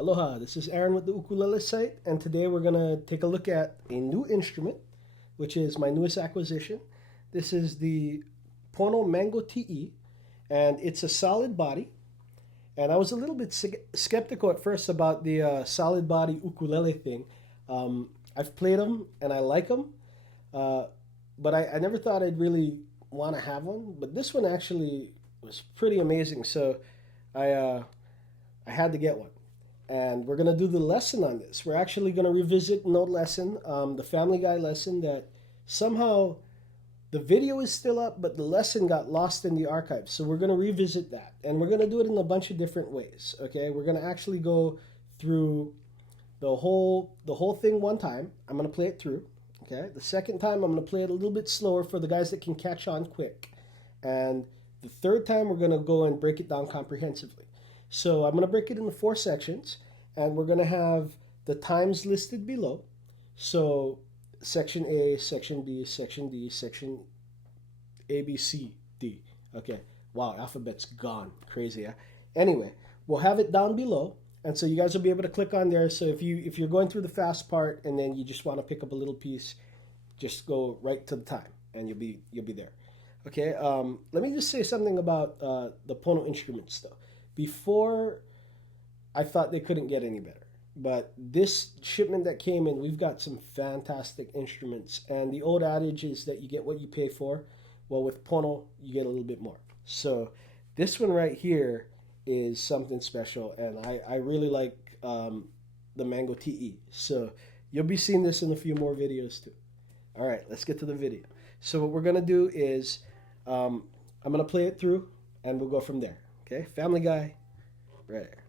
Aloha, this is Aaron with the Ukulele site, and today we're going to take a look at a new instrument, which is my newest acquisition. This is the Pono Mango TE, and it's a solid body. And I was a little bit skeptical at first about the solid body ukulele thing. I've played them and I like them, but I never thought I'd really want to have one. But this one actually was pretty amazing, so I had to get one. And we're going to do the lesson on this. We're actually going to revisit an old lesson, the Family Guy lesson that somehow the video is still up, but the lesson got lost in the archives. So we're going to revisit that. And we're going to do it in a bunch of different ways, okay? We're going to actually go through the whole thing one time. I'm going to play it through, okay? The second time, I'm going to play it a little bit slower for the guys that can catch on quick. And the third time, we're going to go and break it down comprehensively. So I'm going to break it into 4 sections, and we're going to have the times listed below. So section A, section B, section D, section A, B, C, D. Okay, wow, alphabet's gone. Crazy, huh? Anyway, we'll have it down below, and so you guys will be able to click on there. So if you're going through the fast part and then you just want to pick up a little piece, just go right to the time, and you'll be there. Okay, let me just say something about the Pono instruments, though. Before, I thought they couldn't get any better. But this shipment that came in, we've got some fantastic instruments. And the old adage is that you get what you pay for. Well, with Pono, you get a little bit more. So this one right here is something special. And I really like the Mango TE. So you'll be seeing this in a few more videos too. All right, let's get to the video. So what we're going to do is I'm going to play it through and we'll go from there. Okay, Family Guy, right there.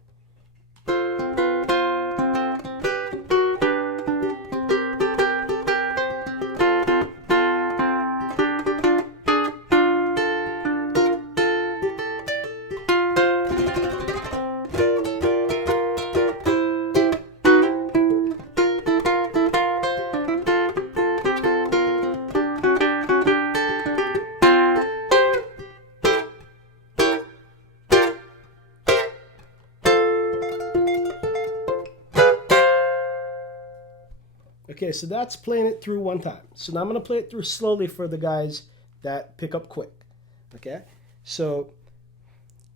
Okay, so that's playing it through one time. So now I'm going to play it through slowly for the guys that pick up quick. Okay, so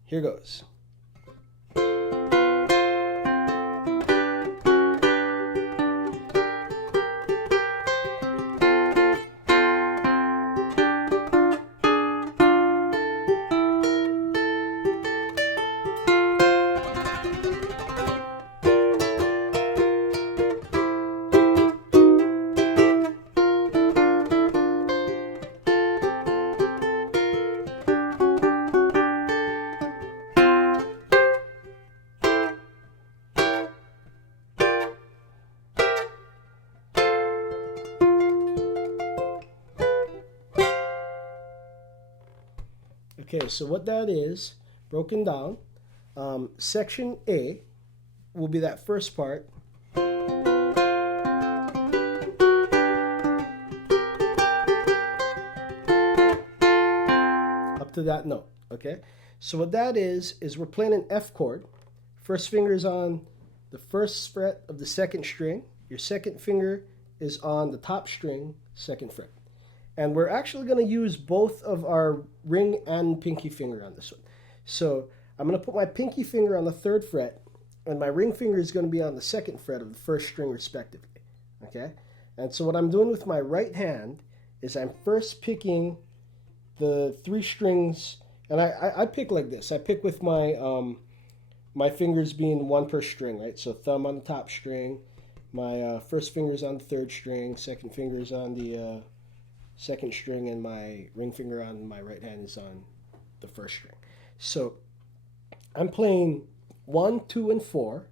here goes. Okay, so what that is, broken down, section A will be that first part. Up to that note, okay? So what that is we're playing an F chord. First finger is on the first fret of the second string. Your second finger is on the top string, second fret. And we're actually going to use both of our ring and pinky finger on this one. So I'm going to put my pinky finger on the 3rd fret, and my ring finger is going to be on the 2nd fret of the first string respectively. Okay? And so what I'm doing with my right hand is I'm first picking the 3 strings, and I pick like this. I pick with my my fingers being 1 per string, right? So thumb on the top string, my first finger is on the 3rd string, second finger is on the 2nd string, and my ring finger on my right hand is on the 1st string. So I'm playing 1, 2, and 4,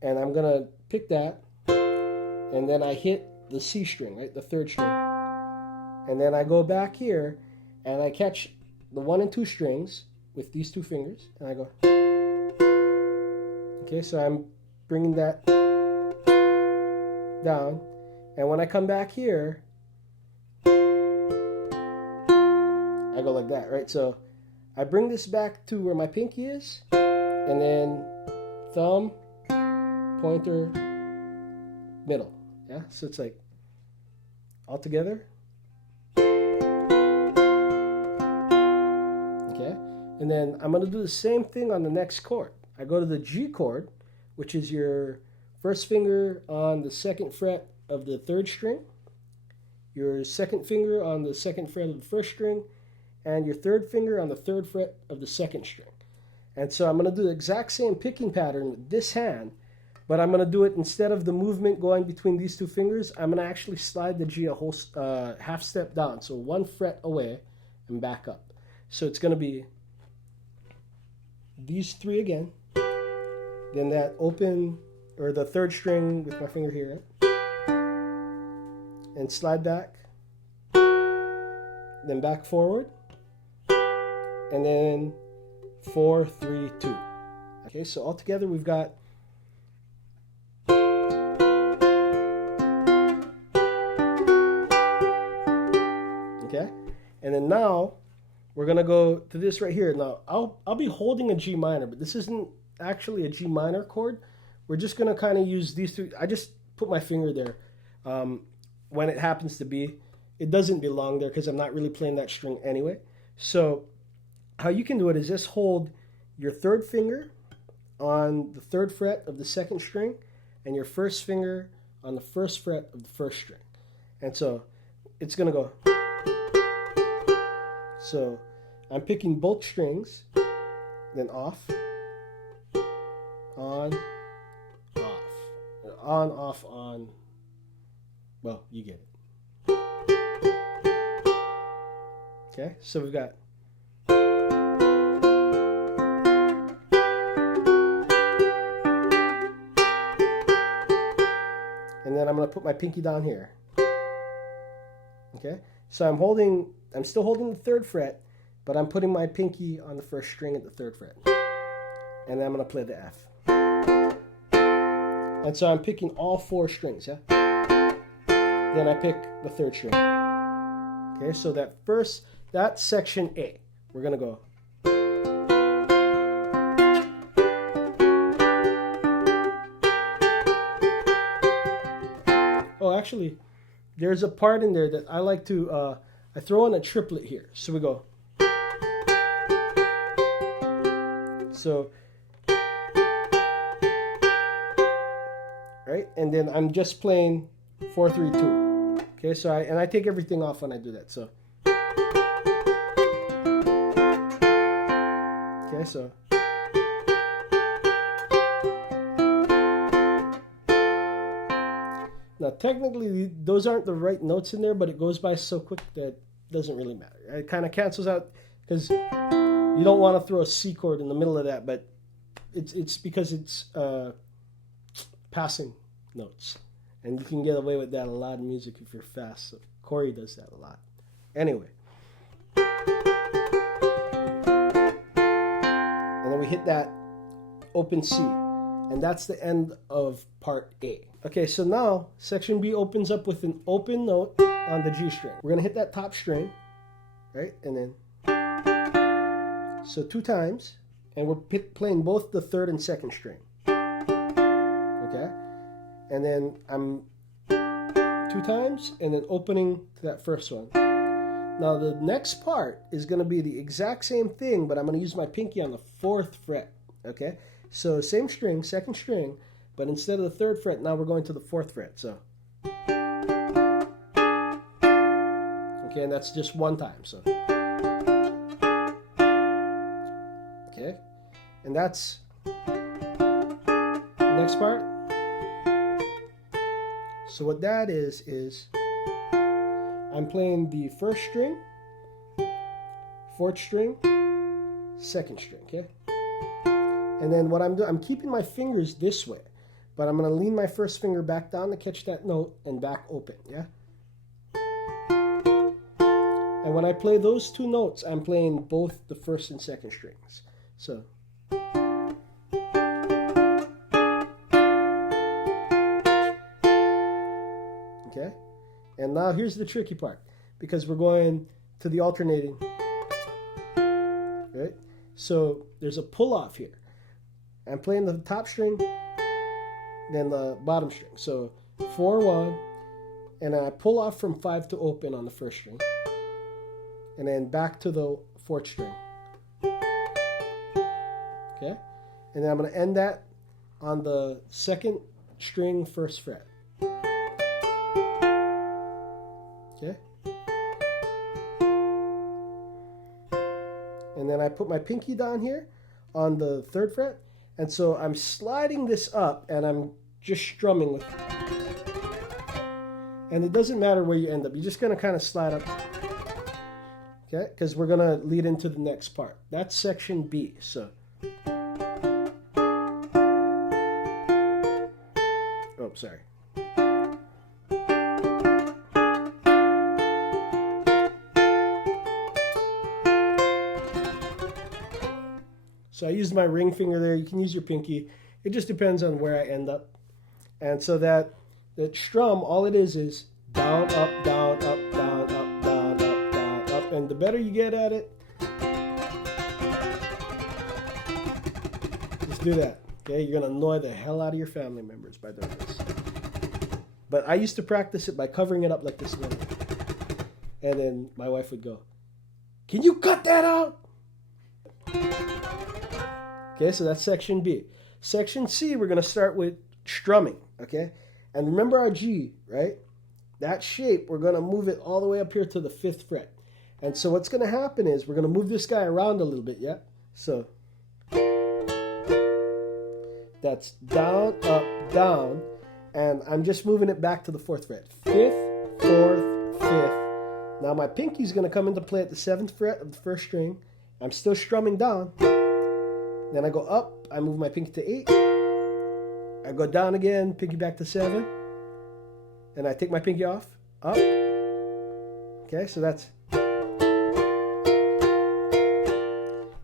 and I'm going to pick that, and then I hit the C string, right, the 3rd string, and then I go back here, and I catch the 1 and 2 strings with these 2 fingers, and I go. Okay, so I'm bringing that down, and when I come back here, I go like that, right? So I bring this back to where my pinky is, and then thumb, pointer, middle. Yeah, so it's like all together. Okay, and then I'm going to do the same thing on the next chord. I go to the G chord, which is your first finger on the second fret of the third string, your second finger on the second fret of the first string, and your third finger on the third fret of the second string. And so I'm going to do the exact same picking pattern with this hand, but I'm going to do it instead of the movement going between these two fingers. I'm going to actually slide the G a whole half step down, so 1 fret away and back up. So it's going to be these 3 again, then that open, or the third string with my finger here, and slide back, then back forward, and then 4, 3, 2. Okay, so all together we've got okay, and then now we're gonna go to this right here. Now I'll be holding a G minor, but this isn't actually a G minor chord. We're just gonna kind of use these 3. I just put my finger there when it happens to be. It doesn't belong there because I'm not really playing that string anyway. So how you can do it is just hold your third finger on the third fret of the second string and your first finger on the first fret of the first string. And so it's going to go. So I'm picking both strings, then off, on, off, on. Well, you get it. Okay, so we've got and then I'm going to put my pinky down here. Okay, so I'm still holding the third fret, but I'm putting my pinky on the first string at the third fret. And then I'm going to play the F. And so I'm picking all 4 strings, yeah? Then I pick the third string. Okay, so that's section A. We're going to go. Oh, actually, there's a part in there that I like to, I throw in a triplet here. So we go. So, right? And then I'm just playing 4, 3, 2. Okay, so I take everything off when I do that. So, okay, so. Now, technically, those aren't the right notes in there, but it goes by so quick that it doesn't really matter. It kind of cancels out because you don't want to throw a C chord in the middle of that, but it's because it's passing notes. And you can get away with that a lot in music if you're fast. So Corey does that a lot. Anyway. And then we hit that open C. And that's the end of part A. Okay, so now section B opens up with an open note on the G string. We're going to hit that top string, right? And then, so 2 times, and we're playing both the third and second string. Okay? And then I'm 2 times, and then opening to that first one. Now the next part is going to be the exact same thing, but I'm going to use my pinky on the 4th fret. Okay? So same string, second string, but instead of the 3rd fret, now we're going to the 4th fret. So, okay, and that's just 1 time. So, okay, and that's the next part. So what that is I'm playing the first string, 4th string, 2nd string. Okay. And then what I'm doing, I'm keeping my fingers this way, but I'm going to lean my first finger back down to catch that note and back open, yeah? And when I play those 2 notes, I'm playing both the 1st and 2nd strings. So. Okay? And now here's the tricky part, because we're going to the alternating, right? So there's a pull off here. I'm playing the top string, then the bottom string. So 4, 1, and I pull off from 5 to open on the first string, and then back to the 4th string. Okay, and then I'm going to end that on the 2nd string, 1st fret. Okay, and then I put my pinky down here on the 3rd fret, and so I'm sliding this up and I'm just strumming with it. And it doesn't matter where you end up, you're just going to kind of slide up, okay, because we're going to lead into the next part. That's section B. So sorry. So I used my ring finger there. You can use your pinky. It just depends on where I end up. And so that strum, all it is down, up, down, up, down, up, down, up, down, up. And the better you get at it, just do that. Okay, you're going to annoy the hell out of your family members by doing this. But I used to practice it by covering it up like this. And then my wife would go, "Can you cut that out?" Okay, so that's section B. Section C, we're going to start with strumming, okay? And remember our G, right? That shape, we're going to move it all the way up here to the 5th fret. And so what's going to happen is we're going to move this guy around a little bit, yeah? So that's down, up, down. And I'm just moving it back to the 4th fret. 5th, 4th, 5th. Now my pinky's going to come into play at the 7th fret of the 1st string. I'm still strumming down. Then I go up, I move my pinky to 8. I go down again, pinky back to 7. And I take my pinky off, up. Okay, so that's...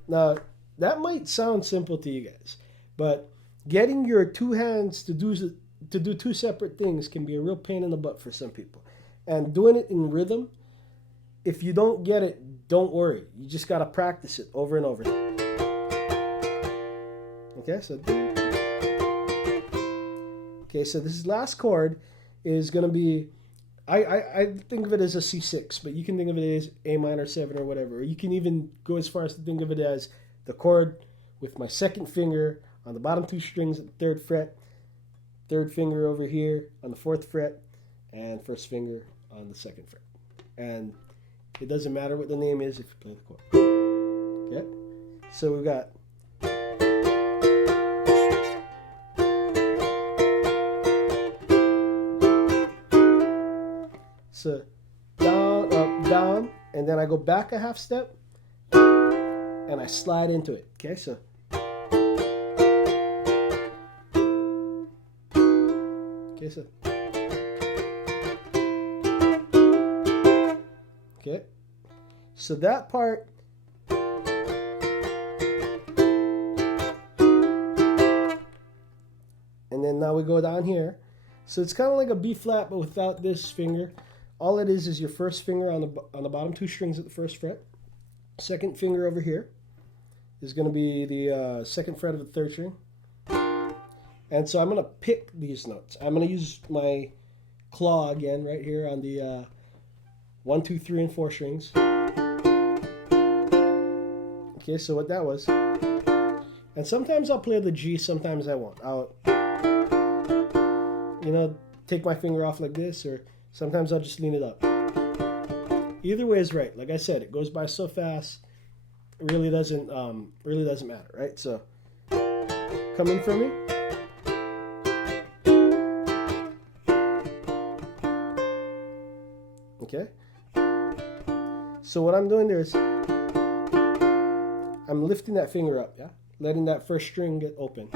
Now, that might sound simple to you guys, but getting your 2 hands to do 2 separate things can be a real pain in the butt for some people. And doing it in rhythm, if you don't get it, don't worry. You just got to practice it over and over. Okay, so this last chord is going to be, I think of it as a C6, but you can think of it as A minor 7 or whatever. Or you can even go as far as to think of it as the chord with my 2nd finger on the bottom 2 strings at the 3rd fret, 3rd finger over here on the 4th fret, and 1st finger on the 2nd fret. And it doesn't matter what the name is if you play the chord. Okay? So we've got... So down, up, down, and then I go back a half step, and I slide into it. Okay, so... Okay, so... Okay, so that part... And then now we go down here. So it's kind of like a B flat, but without this finger. All it is your 1st finger on the bottom 2 strings at the 1st fret. 2nd finger over here is going to be the 2nd fret of the 3rd string. And so I'm going to pick these notes. I'm going to use my claw again right here on the 1, 2, 3, and 4 strings. Okay, so what that was. And sometimes I'll play the G, sometimes I won't. I'll, take my finger off like this, or sometimes I'll just lean it up. Either way is right. Like I said, it goes by so fast. It really doesn't matter, right? So come in for me. Okay. So what I'm doing there is I'm lifting that finger up, yeah, letting that 1st string get open.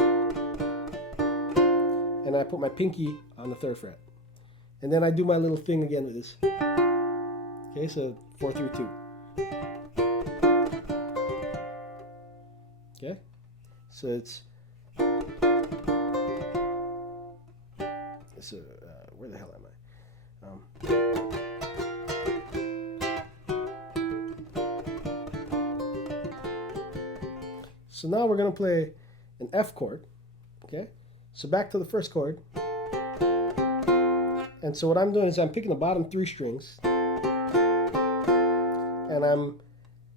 And I put my pinky on the 3rd fret. And then I do my little thing again with this. Okay, so 4 through 2. Okay, so it's... So, where the hell am I? So now we're going to play an F chord. Okay, So back to the first chord. And so what I'm doing is I'm picking the bottom 3 strings, and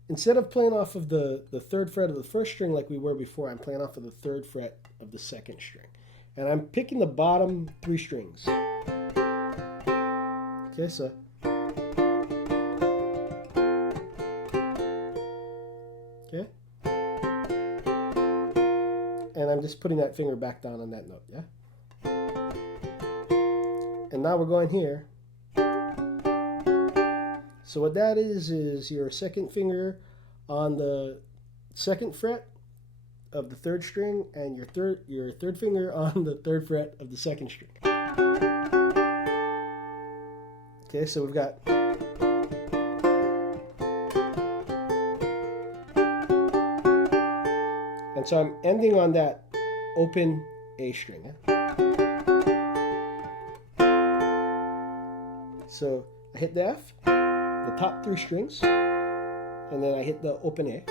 instead of playing off of the 3rd fret of the 1st string like we were before, I'm playing off of the 3rd fret of the 2nd string. And I'm picking the bottom 3 strings. Okay, so. Okay. And I'm just putting that finger back down on that note, yeah? And now we're going here. So what that is your 2nd finger on the 2nd fret of the 3rd string and your third finger on the 3rd fret of the 2nd string. Okay, so we've got and so I'm ending on that open A string. Yeah? So I hit the F, the top 3 strings, and then I hit the open A.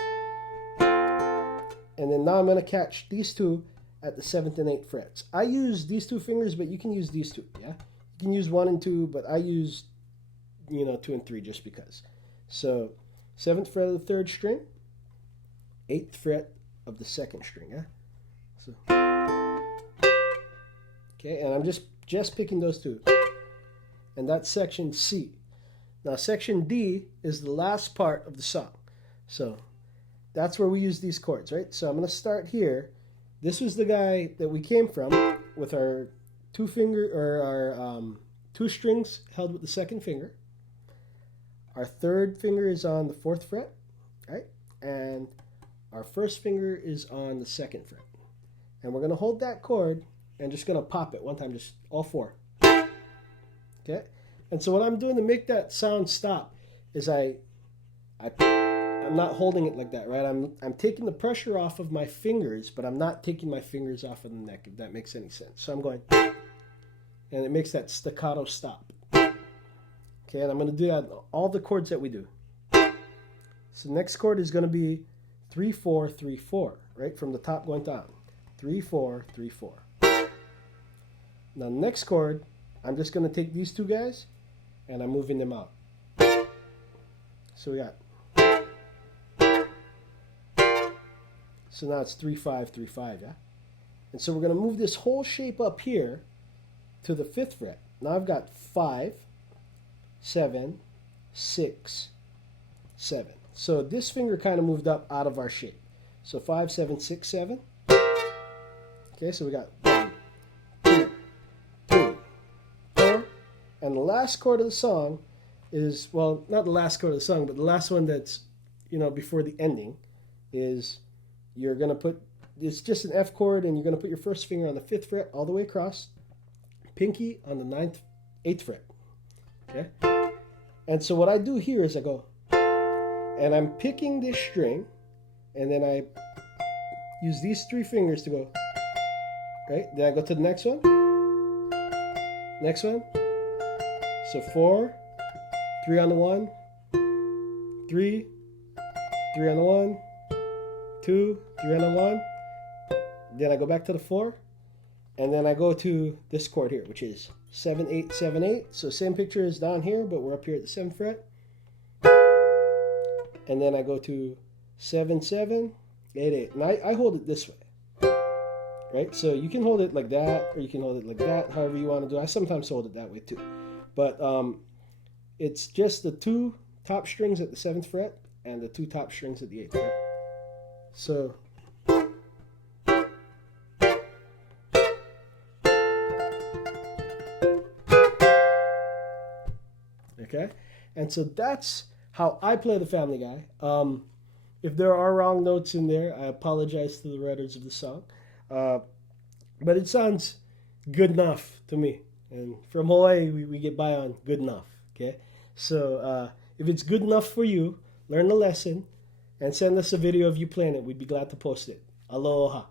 And then now I'm going to catch these 2 at the 7th and 8th frets. I use these 2 fingers, but you can use these 2, yeah? You can use 1 and 2, but I use, 2 and 3 just because. So 7th fret of the 3rd string, 8th fret of the 2nd string, yeah? So, okay, and I'm just picking those 2. And that's section C. Now section D is the last part of the song. So that's where we use these chords, right? So I'm going to start here. This was the guy that we came from with our 2 strings held with the 2nd finger. Our 3rd finger is on the 4th fret, right? And our 1st finger is on the 2nd fret. And we're going to hold that chord and just going to pop it one time, just all 4. Okay? And so what I'm doing to make that sound stop is I'm not holding it like that, right? I'm taking the pressure off of my fingers, but I'm not taking my fingers off of the neck, if that makes any sense. So I'm going, and it makes that staccato stop. Okay, and I'm going to do that on all the chords that we do. So the next chord is going to be 3, 4, 3, 4, right? From the top going down. 3, 4, 3, 4. Now the next chord, I'm just going to take these 2 guys and I'm moving them out. So we got. So now it's 3, 5, 3, 5, yeah? And so we're going to move this whole shape up here to the 5th fret. Now I've got 5, 7, 6, 7. So this finger kind of moved up out of our shape. So 5, 7, 6, 7. Okay, so we got 1, 2, 3, 4. And the last chord of the song is, well, not the last chord of the song, but the last one that's, before the ending is you're going to put, it's just an F chord, and you're going to put your 1st finger on the 5th fret all the way across, pinky on the 8th fret. Okay? And so what I do here is I go, and I'm picking this string, and then I use these 3 fingers to go, right? Then I go to the next one. Next one. So 4, 3 on the 1, 3, 3 on the 1, 2, 3 on the 1. Then I go back to the 4, and then I go to this chord here, which is 7, 8, 7, 8. So same picture as down here, but we're up here at the 7th fret. And then I go to 7, 7, 8, 8. And I hold it this way. Right? So you can hold it like that, or you can hold it like that, however you want to do it. I sometimes hold it that way too. But it's just the 2 top strings at the 7th fret and the 2 top strings at the 8th fret. So okay? And so that's how I play the Family Guy. If there are wrong notes in there, I apologize to the writers of the song. But it sounds good enough to me. And from Hawaii, we get by on good enough, okay? So if it's good enough for you, learn the lesson and send us a video of you playing it. We'd be glad to post it. Aloha.